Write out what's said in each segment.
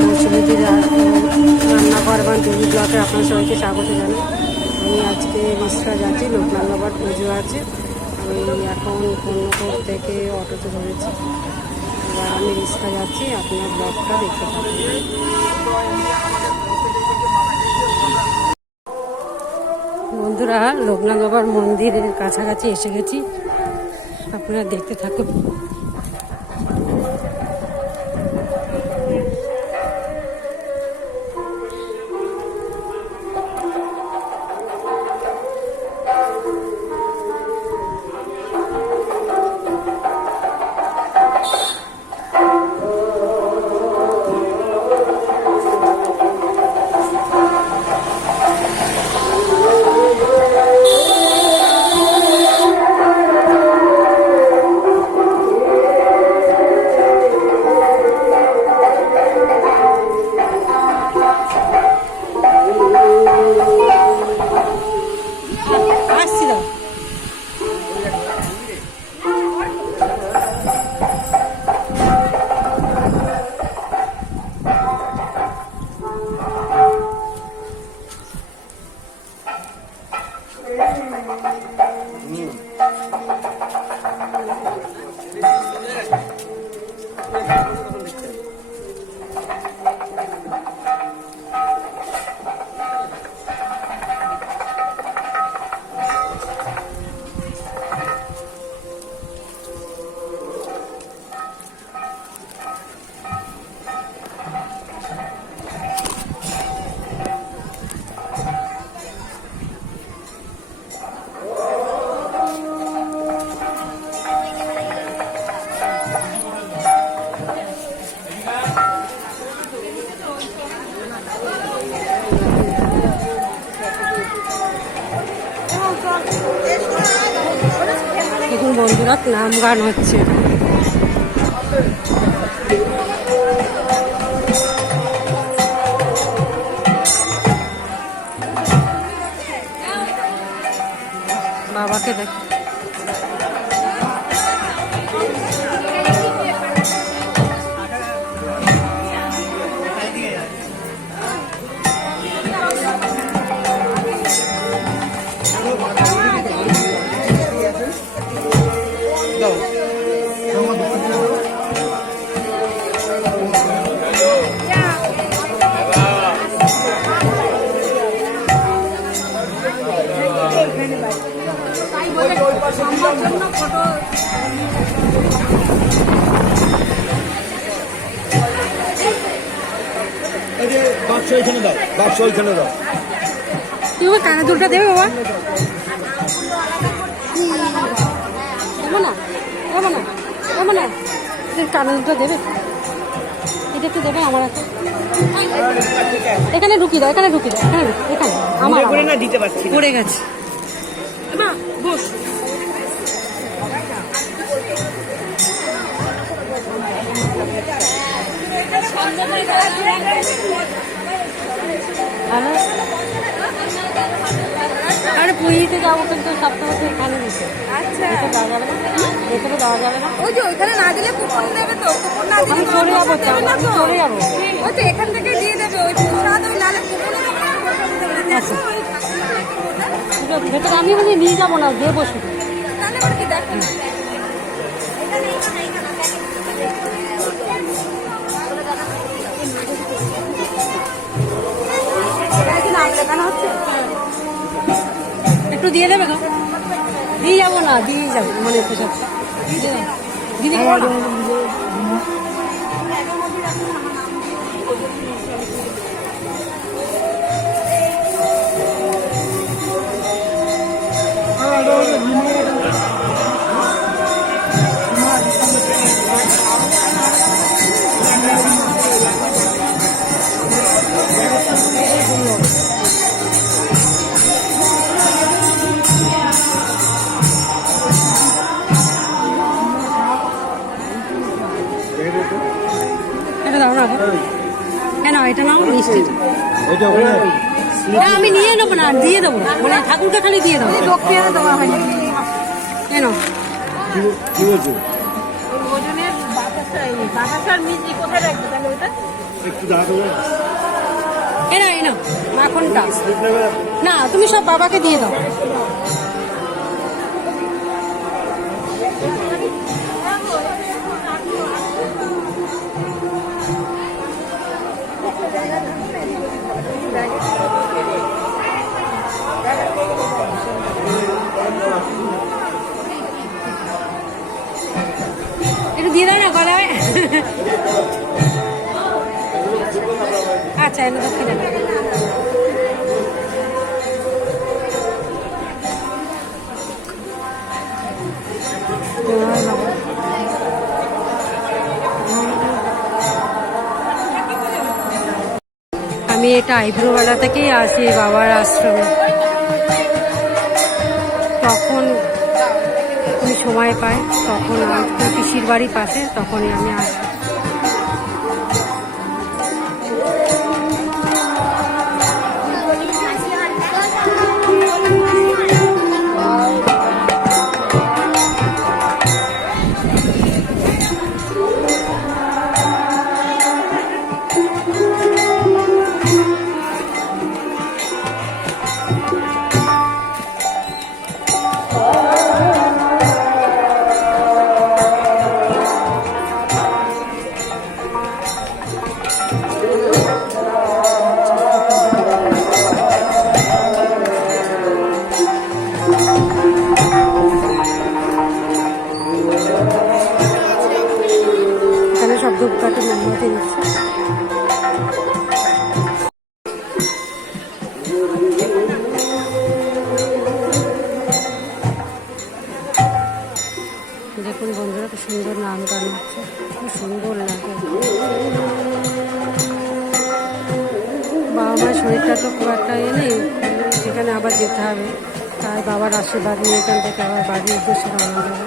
মৌসুমীদের রান্নাঘর এবং ডেলি ব্লকে আপনার সবাইকে স্বাগত জানাই। আমি আজকে রিক্সা যাচ্ছি, লোকনাথ বাবার পুজো আছে। আমি এখন কন্যাপুর থেকে অটোতে ধরেছি। এবার আমি রিক্সা যাচ্ছি, আপনার ব্লগটা দেখতে পাবেন। বন্ধুরা, লোকনাথ বাবার মন্দিরের কাছাকাছি এসে গেছি, আপনারা দেখতে থাকুন। দেখুন বন্ধুরা, নাম গান হচ্ছে। বাবাকে দেখ। তুমি কানে দুলটা দেবে বাবা? দেবো না, দেবো না, দেবো না, কানে দুলটা দেবে। এটা একটু দেবে আমার হাতে। এখানে ঢুকিয়ে দাও, এখানে ঢুকিয়ে দাও, এখানে এখানে আমার করে না দিতে পারছি, পড়ে গেছে। মা বস। আরে পুরীতে যাবো, কিন্তু সপ্তাহে এখানে দিতে। আচ্ছা, এটা দেওয়া যাবে না, এখানে দেওয়া যাবে না। ওই যে ওইখানে না দিলে কুপন দেবে তো, কুপন না দিলে চলে যাবো, চলে যাবো। ওই তো এখান থেকে দিয়ে দেবে, ওই প্রসাদ ওই নালে কুপন। আচ্ছা, ভেতরে আমি বলি নিয়ে যাবো না, দেবো শুধু। তাহলে আবার কি দেখো না, একটু দিয়ে দেবে তো? দিয়ে যাবো না, দিয়ে যাবো মানে প্রসাদ দিদি। এটা দাও না, কেন এটা নাও মিষ্টিটা। আমি নিয়ে নেবো না, দিয়ে দেবো, মানে ঠাকুরকে খালি দিয়ে দেবো। দক্ষিণে দেওয়া হয়নি কেন? কি বলছো? ওজনের বাতাসার মিষ্টি কোথায় রাখবে তাহলে? ওটা এ না মাখনটা না, তুমি সব বাবাকে দিয়ে দাও। একটু দিয়ে দাও না গলায়। আচ্ছা এনে দক্ষিণ আমি এটা আইব্রোওয়ালা থেকেই আসি বাবার আশ্রমে। তখন আমি সময় পাই, তখন পিসির বাড়ির পাশে, তখনই আমি আসি। সব ধূপকাঠি মোমবাতি দিচ্ছে। দেখুন বন্ধুরা কি সুন্দর নাম গান হচ্ছে, খুব সুন্দর লাগে। বাবা মায়ের শরীরটা তো খুব একটা নেই, সেখানে আবার যেতে হবে, তাই বাবার আশীর্বাদ নিয়ে এখান থেকে আবার বাড়ির উদ্দেশ্যে রওনা দেবে।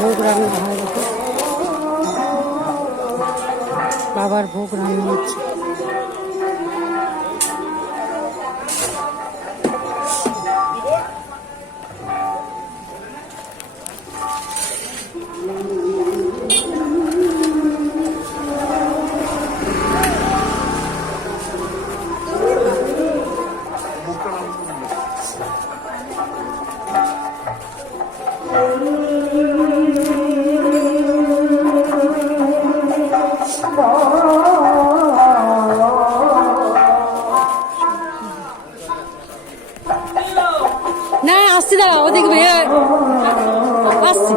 ভোগ রান্না হয়, বাবার ভোগ রান্না হচ্ছে। না আসছি, দাঁড়া ও দেখবে আসছি।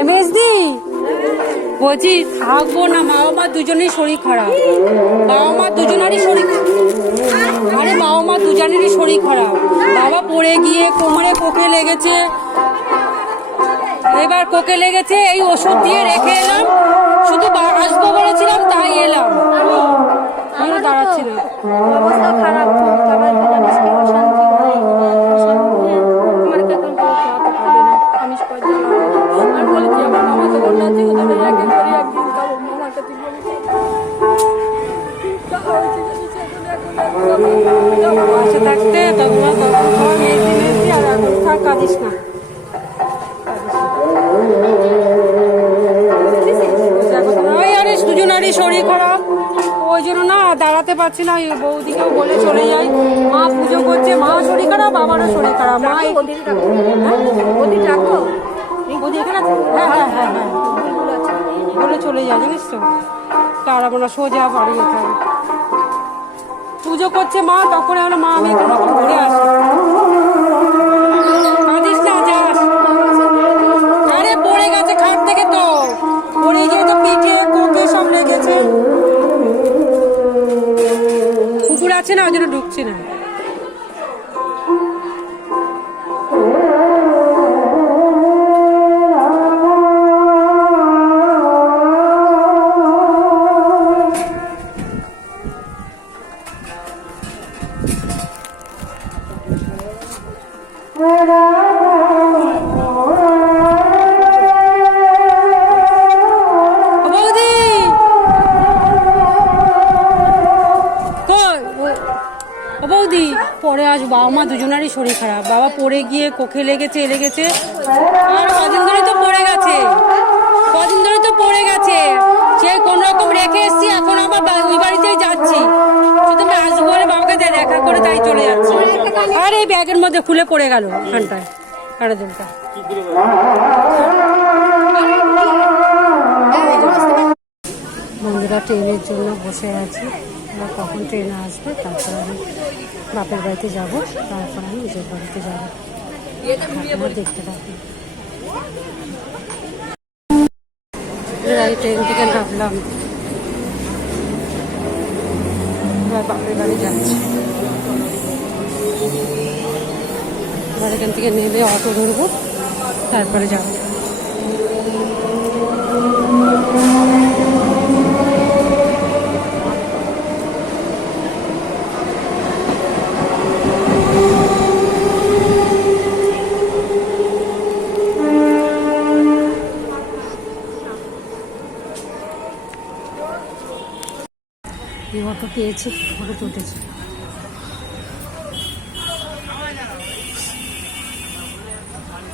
এমএসডি বলছি থাকবো না, বাবা মা দুজনেই শরীর খারাপ, বাবা মা দুজনেরই শরীর, আরে বাবা মা দুজনেরই শরীর খারাপ। বাবা পড়ে গিয়ে কোমরে কোকে লেগেছে, এবার কোকে লেগেছে, এই ওষুধ দিয়ে রেখে এলাম, শুধু আসবো বলেছিলাম তাই এলাম, আমি দাঁড়াচ্ছি না, অবস্থা খারাপ। থাকতে আর থাক, কাঁদিস না। ওই আরে দুজনারই শরীর খারাপ, ওই জন্য না দাঁড়াতে পারছি না, বৌদিকেও বলে চলে যাই, মা পুজো করছে, মা শরীর খারাপ, বাবারও শরীর খারাপ, মা যায় জানিস তো, তাড়াবো না, সোজা বাড়ি যেতে হবে। পুজো করছে মা, তখন আমরা মা আমি কোনো রকম ঘুরে আসি। কাঁদিস না, যাস। আরে পড়ে গেছে খাট থেকে, তো পড়ে গিয়ে তো পিঠে কোকে সব লেগেছে। কুকুর আছে না, ওই জন্য ঢুকছে না। বৌদি পরে আসবো, বাবা মা দুজনারই শরীর খারাপ, বাবা পড়ে গিয়ে কোখে লেগেছে লেগেছে, আর কদিন ধরে তো পড়ে গেছে, কদিন ধরে তো পড়ে গেছে, সে কোন রকম রেখে এসছি, এখন আবার ওই বাড়িতেই যাচ্ছি, শুধু আমি আসবো বলে বাবাকে দেখা করে তাই চলে যাচ্ছি। আর এই ব্যাগের মধ্যে খুলে পড়ে গেল ওখানটায় কারাজলটা। বন্ধুরা ট্রেনের জন্য বসে আছি, এবার কখন ট্রেন আসবে, তারপর আমি বাপের বাড়িতে যাব, তারপর আমি নিজের বাড়িতে যাবো, আপনারা দেখতে পাবেন। ট্রেন থেকে নামলাম, এবার বাপের বাড়ি যাচ্ছি। এবার এখান থেকে নেমে অটো ধরবো, তারপরে যাবো। এই অটো পেয়েছি, অটোতে উঠেছি।